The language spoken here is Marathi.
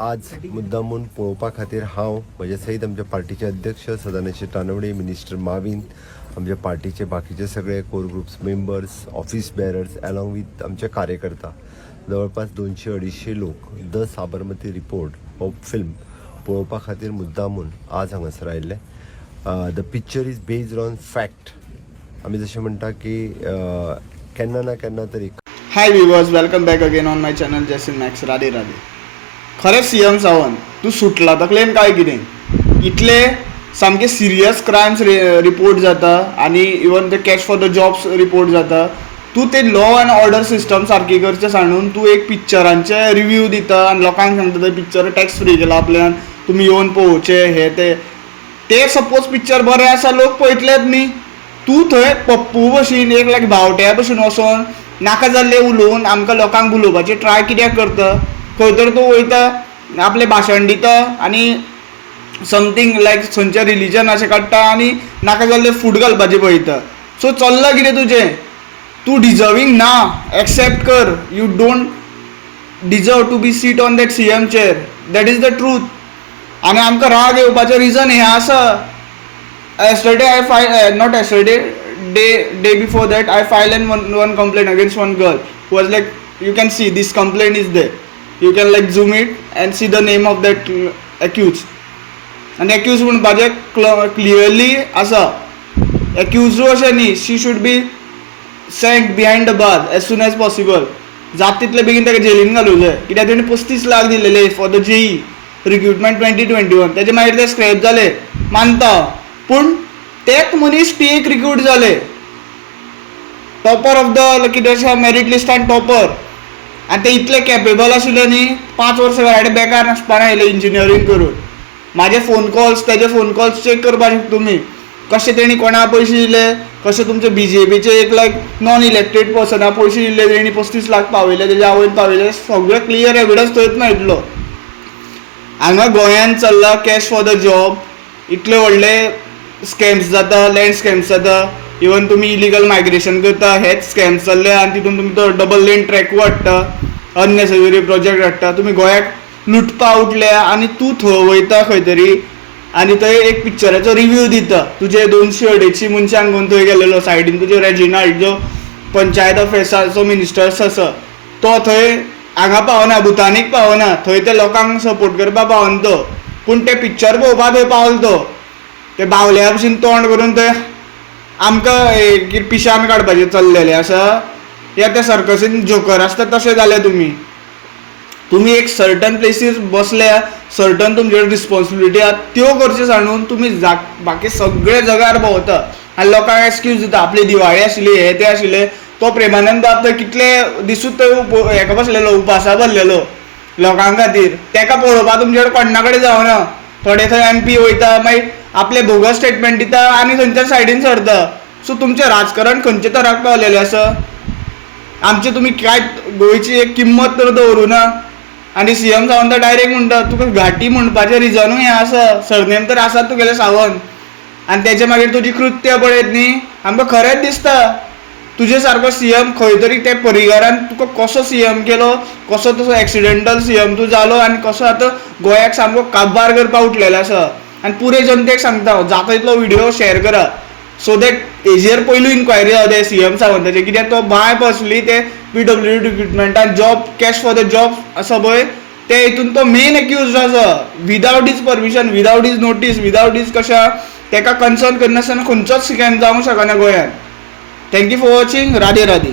आज मुद्दामून पळोवपा खातीर हांव म्हजे सयत आमच्या पार्टीचे अध्यक्ष सदानंद तानवडे, मिनिस्टर माविन, आमच्या पार्टीचे बाकीचे सगळे core groups members, office bearers along with आमचे कार्यकर्ता जवळपास 200-250 लोक द साबरमती रिपोर्ट हो फिल्म पळोवपा खातीर मुद्दामून आज हांगासर आयिल्ले. The picture is based on fact. आमी जशें म्हणटा की केन्ना ना केन्ना तरी. Hi viewers, welcome back again on my channel Jasin Max. Radhe Radhe. खरेंच सीएम सावंत तूं सुटला तकलेन काय कितें? इतले सामके सिरियस क्रायम्स रिपोर्ट जाता आनी इवन ते cash for the jobs report जाता. तूं ते लॉ अँड ऑर्डर सिस्टम सारकी करचे सांडून तूं एक पिक्चरांचे रिव्यू दिता आनी लोकांक सांगता ते पिक्चर टॅक्स फ्री केला आपल्यान, तुमी येवन पळोवचे हे ते सपोज पिक्चर बरें आसा लोक पळयतलेच न्ही. तूं थंय पप्पू भशेन एक लायक भावट्या भशेन वचोन नाका जाल्ले उलोवन आमकां लोकांक बुलोवपाचे ट्राय कित्याक करता? खंय तर तूं वयता आपलें भाशण दिता आनी समथींग लायक खंयचें रिलीजन अशें काडटा आनी नाका जाल्ले फूड घालपाचें पळयता. सो चल्लां कितें तुजें? तूं डिजर्वींग ना. एक्सेप्ट कर, you don't deserve to be seat on that CM chair. That is the truth. आनी आमकां राग येवपाचें रिजन हें आसा. Yesterday I filed, not yesterday, day before that I filed one complaint against one girl who was like, you can see this complaint is there. You can like zoom it and see the name of that accused. And accused म्हणपाचें clearly आसा. Accused अशें न्ही. She should be sent behind the bars as soon as possible. जात तितले बेगीन ताका जेलीन घालूंक जाय. कित्याक तेणें 35 लाख दिलेले फॉर द JEE रिक्रुटमेंट 2021. तेजे मागीर ते स्क्रॅप जाले मानता. पूण तेच मनीस टीएक रिक्रूट जाले, टॉपर ऑफ द कितें मेरिट लिस्टान टॉपर. आनी ते इतले कॅपेबल आशिल्ले न्ही, 5 वर्सां घराडे बेकार नासतना आयले इंजिनियरींग करून. म्हाजे फोन कॉल्स, तेजे फोन कॉल्स चेक करपाक शकता तुमी. कशें तेणी कोणा पयशे दिले, कशें तुमचे BJPचे एक लायक नॉन इलेक्टेड पर्सना पयशे दिले, तेणी 35 लाख पावयले, तेजे आवयन पावयले, सगळे क्लियर एविडन्स थंयच मेळटलो. हांगा गोंयांत चल्ला कॅश फॉर द जॉब. इतले व्हडले स्कॅम्स जाता, लँड स्कॅम्स जाता. इवन तुमी इलिगल मायग्रेशन करता, हेच स्कॅम्स जाल्ले आनी तितून तुमी तो डबल लेन ट्रॅक हाडटा, अननेसेसरी प्रोजेक्ट हाडटा. तुमी गोंयाक लुटपा उठले आनी तूं थंय वयता खंय तरी आनी थंय एक पिक्चराचो रिव्यू दिता. तुजे 200-250 मनशांक घेवन थंय गेलेलो सायडीन तुजे रेजिनाल्ड जो पंचायत ऑफिसाचो मिनिस्टर्स आसा तो थंय हांगा पावना, भुतानीक पावना, थंय ते लोकांक सपोर्ट करपाक पावना तो. पूण ते पिक्चर पळोवपाक थंय पावलो तो. ते बावल्या भशेन तोंड करून ते आमकां पिशान काडपाचें चल्लेले आसा. या त्या सर्कसीन जोकर आसता तशें जाले तुमी एक सर्टन प्लेसीस बसल्या, सर्टन तुमचे रिस्पॉन्सिबिलिटी आहा त्यो करचे सांडून तुमी बाकी सगळे जगार भोंवता आनी लोकांक एक्सक्यूज दिता. आपली दिवाळी आशिल्ली, हे ते आशिल्ले. तो प्रेमानंद बाब कितले दिसूच थंय हेका बसलेलो, उपासा भरलेलो लोकां खातीर. तेका पळोवपाक तुमचे कडेन कोणा कडेन जावना. थोडे थंय MP वयता, मागीर आपले बोगस स्टेटमेंट दिता आनी थंयच्या सायडीन सरता. सो तुमचें राजकारण खंयचे तराक पावलेलें आसा? आमचे तुमी कांय गोंयची एक किंमत तर दवरुना. आनी सीएम सावंत डायरेक्ट म्हणटा तुका घाटी म्हणपाचें रिजनूय हें आसा. सरनेम तर आसात तुगेले सावंत. आनी तेचे मागीर तुजी कृत्य पळयत न्ही, आमकां खरेंच दिसता तुजे सारको सीएम खंय तरी ते परिवारान तुका कसो सीएम केलो, कसो तसो एक्सिडेंटल सीएम तूं जालो आनी कसो आतां गोंयाक सामको काबार करपाक उठलेलो आसा. आनी पुरे जनतेक सांगता जाता तितलो व्हिडिओ शेअर करा सो दॅट हेजेर पयलू इन्क्वायरी जावं सीएम सावंताचे. कित्याक तो बाय बसली ते PWD रिक्रुटमेंटान job cash for the job आसा पळय ते हितून तो मेन एक्यूज आसा. Without his permission, without his notice, without his कशा तेका कन्सर्न करनासतना खंयचोच स्कॅम जावंक शकना गोंयांत. Thank you for watching. Radhe Radhe.